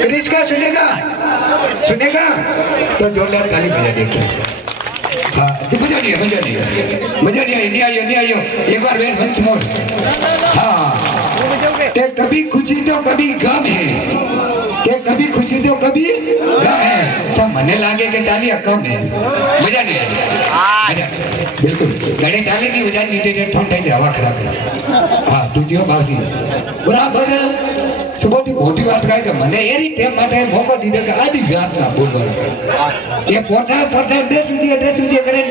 क्रिश का सुनेगा सुनेगा तो जोरदार ताली बजा देगा। हाँ तो मजा नहीं आई नहीं आयो एक बार वेर वंश मोर। हाँ ते कभी खुशी तो कभी गम है के कभी खुशी तो कभी गम है सब मने लागे के तालियां कम है मजा नहीं आई बिल्कुल गड़े ताली नहीं बजा नीचे ठंडे से हवा खराब है। हाँ तुझे बासी बराबर सुबह की मोटी बात कहे कि मने एरी टेम माटे मौको दीदे के आधी रात ना बोलવાનો ये પોટા ડ્રેસ ઉજી કરે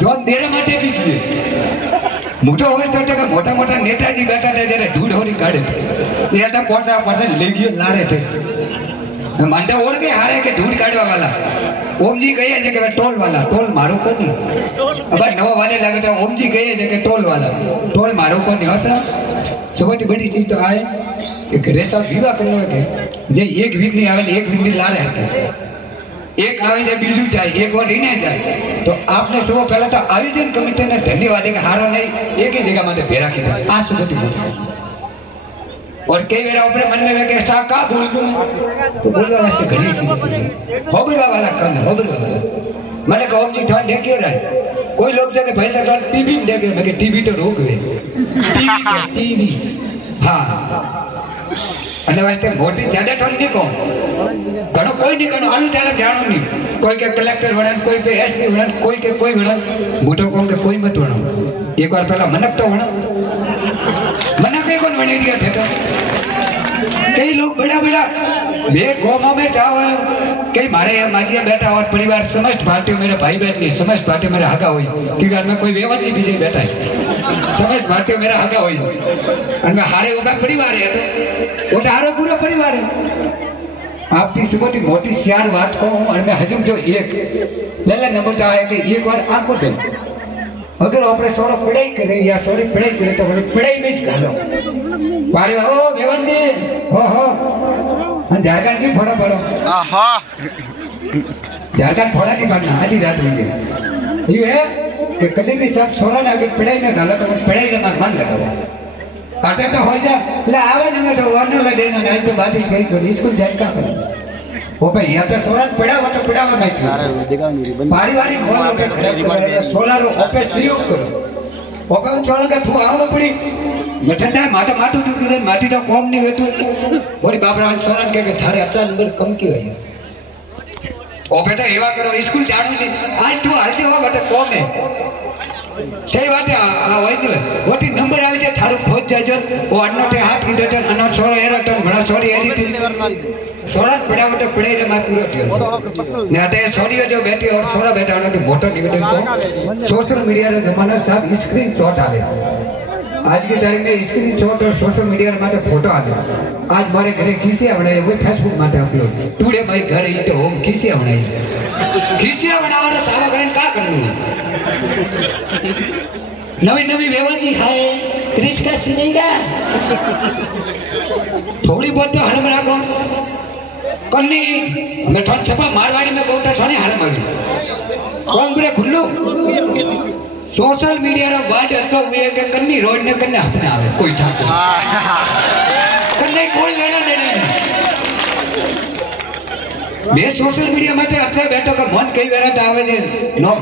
જોન દેરે માટે બી કીએ મોટો હોય તો કે મોટા મોટા નેતાજી બેઠા ને જ્યારે ધૂળ હોરી કાઢે એટલે પોટા લઈ ગયો લારે છે માંડા ઓર કે હારે કે ધૂળ કાઢવા વાળા ઓમજી કહીએ છે કે ટોલ વાળા ટોલ મારું કોની હવે નવો વાલે લાગે તો ઓમજી કહીએ છે કે ટોલ વાળા ટોલ મારું કોની હતા સૌથી બડી ચીજ તો આ કે ઘરે સાહેબ વિવાહ કરવો કે જે એક વીક ની આવે ને એક વીક ની લારે હતા एक आवे जाए बीजू जाए एक और ही नहीं जाए तो आपने सब पहला तो आयोजन कमिटी ने धन्यवाद कि हारो नहीं एक ही जगह में भेरा किया आज सुबह और कई बार अपने मन में के सा का बोल दूं तो बोलवा वास्ते घड़ी चीज होबलवा वाला कम होबलवा वाला मैंने कहा जी धन दे के रहा कोई लोग जो के पैसा धन टीवी में दे के मैं टीवी तो रोक वे टीवी हाँ અને વાસ્તે મોટી જ્યાદા ટોન નહીં કહો ઘણો કોઈ નહીં ઘણો આનું ત્યારે જાણો નહીં કોઈ કે કલેક્ટર વળન કોઈ કે એસપી વળન કોઈ કે કોઈ વળન મોટો કહો કે કોઈ મત વળો એકવાર પહેલા મનક તો વળો મને કઈ કોણ વણી રહ્યા છે તો कई लोग बड़ा बड़ा मैं गाँव में जाओ कई मारे माजिया बैठा और परिवार समस्त भारतीय मेरे भाई बहन नहीं समस्त भारतीय मेरा हगा हुई क्योंकि मैं कोई व्यवहार नहीं बीजे बैठा है समस्त भारतीय मेरा हगा हुई और मैं हारे वो परिवार है तो वो हारो पूरा परिवार है आपकी सुबह मोटी सियार बात कहूँ और मैं हजम जो एक पहला नंबर जो है कि एक बार आंखों दे अगर आपने सोना पढ़ाई करे या सोनी पढ़ाई करे तो पढ़ाई में कर लो पारी ओ बेवन जी हो झारखंड की फोड़ा पड़ो झारखंड फोड़ा नहीं पड़ना आधी रात में ये है कि कभी भी सब सोना ने अगर पढ़ाई में गालो तो पढ़ाई में मन लगाओ पाटे तो हो जा ले आवे ना मैं तो वानो ले देना नहीं तो बात ही कहीं कोई स्कूल जाए का करे वो भाई यहाँ तो सोलर पड़ा हुआ तो पड़ा हुआ मैं पारिवारिक बोलो के खराब करो सोलर ओपे सहयोग करो ओपे उन सोलर के ठू आओ पड़ी मैं ठंडा माटा माटू जो करे माटी तो कम नहीं बेटू बोली बाबरा सोलर के थारे अपना नंबर कम क्यों है ओपे तो एवा करो स्कूल जाणू नहीं आज तू हालती हो बटे कम है सही बात है आ वही नहीं वोटी नंबर आवे जे थारो खोज जाजो वो अनोटे हाथ की देते अनो छोरो एरटन बड़ा छोरी एडिटिंग सोना पड़ा तो पड़े रे मैं पूरा दियो ने आते सोनियो जो बैठी और सोना बैठा होना तो मोटो निवेदन को सोशल मीडिया रे जमाना सब स्क्रीनशॉट आले आज की तारीख में स्क्रीनशॉट और सोशल मीडिया रे माटे फोटो आले आज मारे घरे खीसिया बनाए वो फेसबुक माटे अपलोड टुडे माय घर इट होम खीसिया बनाई खीसिया बनावाने सावा करे का करनु नवी नवी व्यवस्था हाय क्रिश का सुनेगा थोड़ी बहुत तो हरम राखो कन्नी हमें ठोन सपा मारवाड़ी में कोटा ठोने हरम मारी कौन बरे खुल्लू सोशल मीडिया रो बात तो हुए के कन्नी रोज ने कन्ने अपने आवे कोई ठाकुर कन्ने कोई लेना देना नहीं मैं सोशल मीडिया माटे अटले बैठो का मन कई वेरा आवे जे नो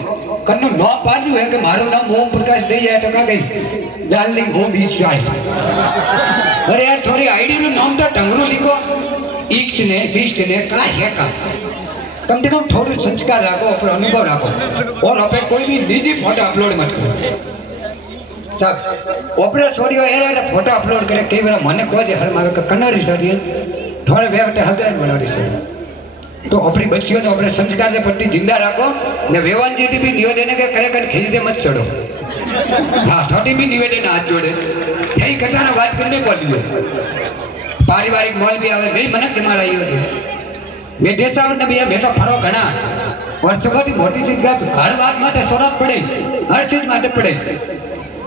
कन्नो नो पाड्યું है कि मारो नाम ओम प्रकाश नहीं है तो का गई डार्लिंग होम इज राइट अरे यार थोड़ी आईडी નું નામ તો ઢંગનું लिखो ईक्स ने बीस्ट ने का है का कम से कम थोड़ा संस्कार रखो अपना अनुभव रखो और अपने कोई भी निजी फोटो अपलोड मत करो सब ओपरे सोडियो एरा फोटो अपलोड करे कई बार मने को जे हर मावे कन्नड़ी सोडियो थोड़े बेवटे हगान बनाड़ी सोडियो तो अपनी बच्चियों ने अपने संस्कार के प्रति जिंदा रखो ने वेवान जी भी निवेदन के करे कर खींच दे मत चढ़ो हाँ थोड़ी भी निवेदन हाथ जोड़े यही कटाना बात करने को लियो पारिवारिक मॉल भी आवे मैं मनक जमा रही हो मैं देशा ने भी बेटा फरो घना और सबसे मोटी चीज का हर बात माटे सोना पड़े हर चीज माटे पड़े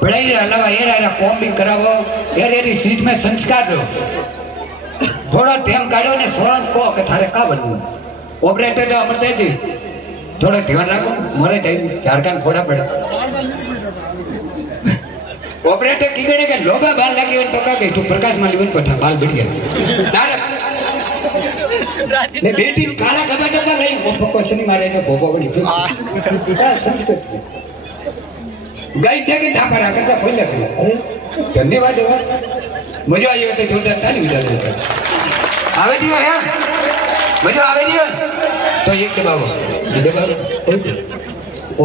पढ़ाई अलावा ये रहा कॉम भी करावो यार ये चीज में संस्कार दो थोड़ा टाइम काढ़ो ने सोना को के थारे का बनવું ऑपरेटर जो अमर जी थोड़ा ध्यान रखो मारे टाइम झारखंड फोड़ा पड़े ऑपरेटर की गड़े के लोबा बाल लगे तो का गई तू प्रकाश में लिवन पठा बाल बढ़िया नारक ને બેટી કાળા ગમે ટકા લઈ પપ્પો શની મારે છે ભોપો બની ફિક્સ આ સંસ્કૃતિ ગાઈ દેખી ઢાપા કરતા ફોલ્યા કરી અરે ધન્યવાદ એવા મજા આવી તો જોરદાર તાલી વિચાર આવે દીવો હે મજા આવે દીવો તો એક દબાવો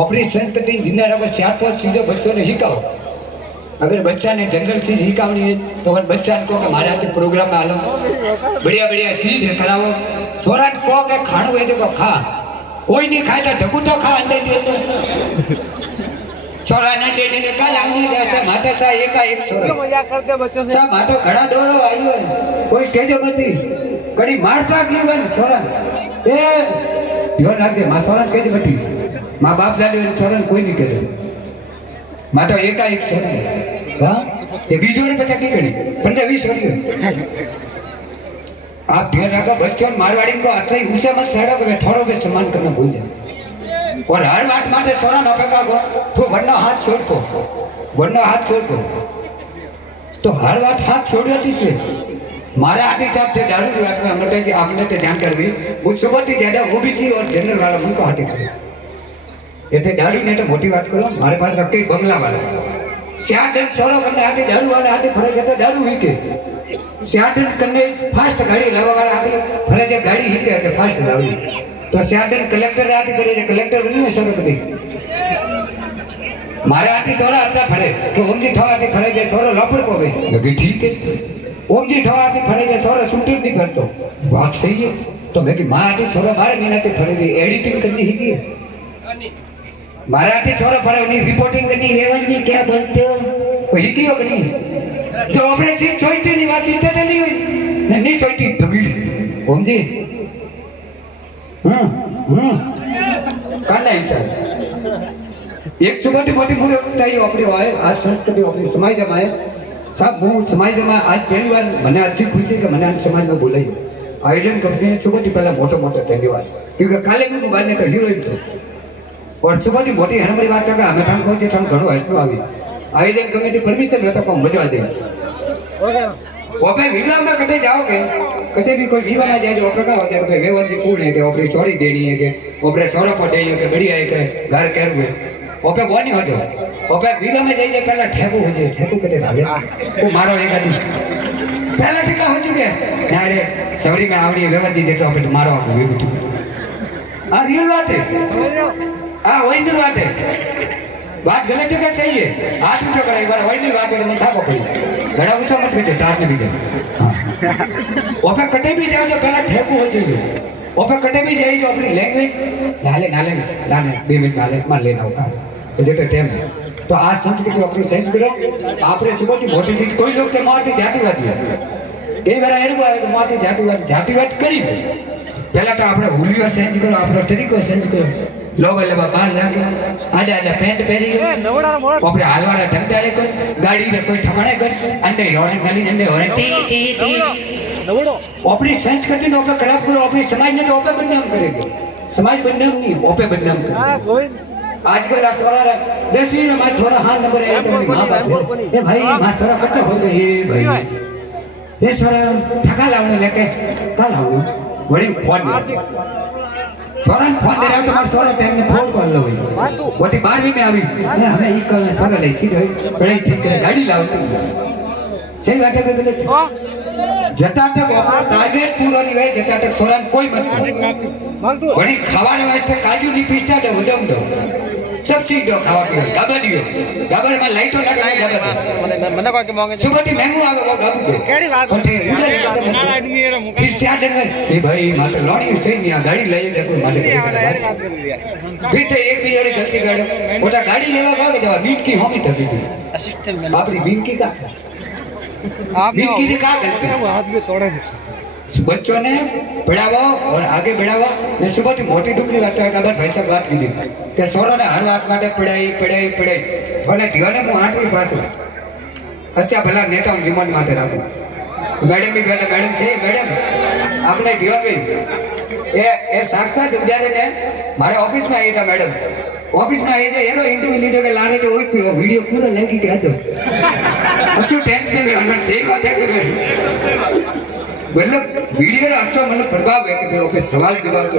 अपनी संस्कृति जिंदा रखो 4-5 चीजों बच्चों ने सिखाओ अगर बच्चा ने जनरल चीज सिखावनी है तो अगर बच्चा को कि हमारे यहाँ प्रोग्राम में आलो बढ़िया बढ़िया चीज है कराओ सोराट को के खाणो है जो खा कोई नहीं खाए तो ढकू तो खा अंडे दे दो सोरा ने दे ने काल आनी जैसे माता सा एका एक सोरा मजाक करते बच्चों से सब मातो घड़ा डोरो आयो कोई केजो मती कड़ी मारता जीवन सोरा ए ध्यान रखजे मा सोरा केजो मती माँ बाप दादी छोरा कोई नहीं करे माँ तो एकाएक छोरा हाँ ये बीजों ने बचा की करी 15-20 वर्ष आप ध्यान रखो बच्चों मारवाड़ी को अतरे ऊंचे मत चढ़ो कि थोड़ो पे सम्मान करना भूल जाए और हर बात माटे सोना न पेका को तो वरना हाथ छोड़ को वरना हाथ छोड़ को तो हर बात हाथ छोड़ जाती से मारा आटी साहब थे दारू की बात को हमने जी आपने तो जानकर भी वो सुबह थी ज्यादा ओबीसी और जनरल वाला मन को हाथी करे ये दारू ने तो मोटी बात करो हमारे पास रखे बंगला वाला 7 दिन सोलो करने आते दारू वाला आते फरे जाते दारू ही के 7 दिन करने फास्ट गाड़ी लावा वाला आते फरे जा गाड़ी ही के फास्ट गाड़ी तो 7 दिन कलेक्टर आते करे जे कलेक्टर बनी है सब कभी मारे आती सोरा अतरा फरे तो ओम जी ठवा आती फरे जे सोरो लपड़ को भाई लगे ठीक है ओम जी ठवा आती फरे जे सोरो शूटिंग नहीं करतो बात सही है तो मैं कि मां आती सोरा मारे मेहनत फरे जे एडिटिंग करनी ही की मराठी छोरा पर उन्हें रिपोर्टिंग करनी वेवन जी क्या बोलते हो वही क्यों करनी जो अपने चीज सोचते नहीं बात चिंता चली हुई नहीं सोचती तभी ओम जी काला हिसाब एक सुबह मोटी मोटी ताई अपनी होए आज संस्कृति अपनी समाज में सब हूँ समाज में आज पहली बार मैंने अच्छी खुशी कि मैंने समाज में बोलाई आयोजन कंपनी सुबह पहला मोटो मोटो धन्यवाद क्योंकि काले में बाद ने तो हीरोइन तो और सुबह की मोटी हर बड़ी बात का हमें ठाम कहते ठाम घणो आइटलो आवी आयोजन कमेटी परमिशन में तो को मजा आ जाए ओपे विवाह में कटे जाओगे कटे भी कोई विवाह में जाए जो ओपे का होता है कि भाई वेवन जी कौन है कि ओपरी सॉरी देनी है कि ओपरे सोरा को चाहिए कि बढ़िया है कि घर कर हुए ओपे वो नहीं होतो ओपे विवाह में जाइए पहला ठेकू हो जाए ठेकू कटे भागे वो मारो एक आदमी पहला ठेका हो चुके ना रे सवरी में आवड़ी वेवन जी जेटो ओपे मारो आपको वे बेटू आ रियल बात है हाँ वही नहीं बात है बात गलत है क्या सही है हाथ ऊंचा करा एक बार वही नहीं बात है तो मन था पकड़ी घड़ा ऊंचा मत करते टाट ने भी जाओ हाँ ओपे कटे भी जाओ जो पहला ठेकू हो जाइए ओपे कटे भी जाइए जो अपनी लैंग्वेज लाले नाले 2 मिनट नाले मान लेना होगा जेटे टाइम है तो आज संस्कृति अपनी चेंज करो आपने सुबह की मोटी चीज कोई लोग के माटी जातिवाद है कई बार एवं आए कि माटी जातिवाद करी पहला तो आपने हुलियो चेंज करो अपना तरीको चेंज करो लोग लेवा बाल लागे आजा आजा पेंट पहरी अपने हालवाड़ा ढंग डाले कोई गाड़ी रे कोई ठकाणे कर अंडे होरे गली अंडे होरे टी टी टी अपनी संस्कृति ने ओपे खराब करो अपनी समाज ने तो ओपे बदनाम करेगी समाज बदनाम नहीं ओपे बदनाम करेगी आजकल राष्ट्रवाला 10वीं में मैं थोड़ा हां नंबर है तो मां बाप ए भाई मां सोरा कट्टा हो गई भाई ये सोरा ठका लावने लेके का लावने बड़ी फोन सोरन फोन दे रहा तो मार सोरा टाइम में फोन कर लो भाई बोटी 12वीं में आवी हमें ई कर सोरा ले सीधे बड़ी ठीक करे गाड़ी लावती सही बात है बोले जता तक अपना टारगेट पूरा नहीं हुए जता तक सोरन कोई मत बड़ी खावाने वास्ते काजू नी पिस्ता दे वदम दो सब चीज दो खावा पियो गाबा दियो गाबा में लाइटो लगे नहीं गाबा दे मने को के मांगे सुबटी महंगो आवे वो गाबू दो केड़ी बात कोठे उडे नाला आदमी रे मुके फिर चार दिन में ए भाई माते लॉरी सही नहीं गाड़ी ले जाए कोई माते पीठे एक भी और गलती गाड़ी ओटा गाड़ी लेवा भाग जावा बीट की होमी तभी थी असिस्टेंट में बाप रे बीट की का आप बीट की का गलती हाथ में तोड़े बच्चों ने बढ़ावा और आगे बढ़ावा ने सुबह की मोटी डुकरी बात है का भाई साहब बात की कि सोरो ने हर बात माटे पढ़ाई थोड़े दीवाने मु 8वीं पास अच्छा भला नेता रिमोट माटे राखो मैडम भी कहले मैडम से मैडम आपने दीवान भी ए साक्षात उदाहरण है मारे ऑफिस में आई था मैडम ऑफिस में आई जे एरो इंटरव्यू लीडर के लाने तो वीडियो पूरा लेके क्या दो क्यों टेंशन नहीं हम से बात है મતલબ મીડિયાના આટલો મને પ્રભાવ है કે ભાઈ સવાલ જવાબ